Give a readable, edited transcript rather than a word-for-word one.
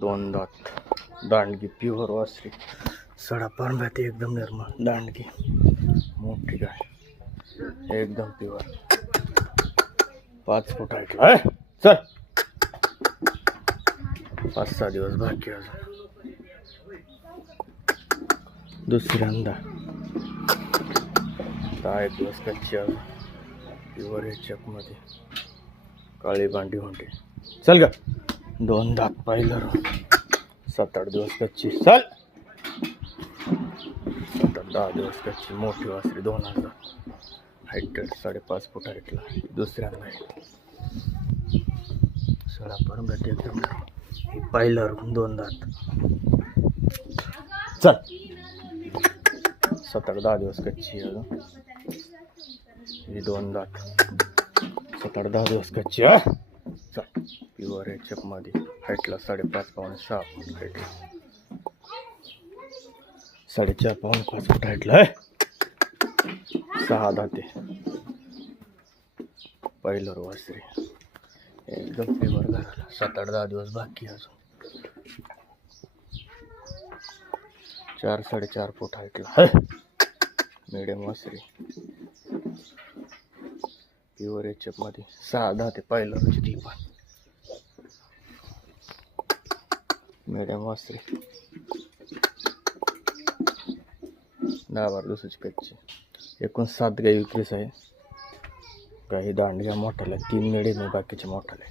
दोन दात दांडगी प्युअर वासरी सडा पारंब्यात एकदम निर्मळ दांडगी मोठी गाय एकदम प्युअर 5 फूट ऐकला चल 5-6 दिवस बाकी अजून दुसऱ्यांदा 10 दिवस कच्ची अजून प्युअर याच्यात मध्ये काळी बांडी होंडे चल ग 2 दात पाहिलं 7-8 दिवस कच्ची चल 7-10 दिवस कच्ची मोठी वासरी 2000 हाईट 5.5 फूट हाईटला दुसऱ्यांदा सडा पारंब्यात एकदम पाहिलं 2 दात चल 7-10 दिवस कच्ची अजून ही 2 दात 7-10 दिवस कच्ची चल प्युअर याच्यात मध्ये हाईटला 5.5-6 फूट हाईट 4.5-5 फूट हाईटला 6 दाते पहिलं वासरी एकदम प्युअर घराला 7-10 दिवस बाकी अजून 4-4.5 फूट हाईटला मिडियम वासरी प्युअर याच्यात मध्ये 6 दाते पहिलं चिखली पण मिडियम वासरी 10-12 दिवसाची कच्ची एकूण 7 गाई विक्रीस आहे काही दांडग्या मोठाल्या 3 मिडियम बाकीचे मोठाले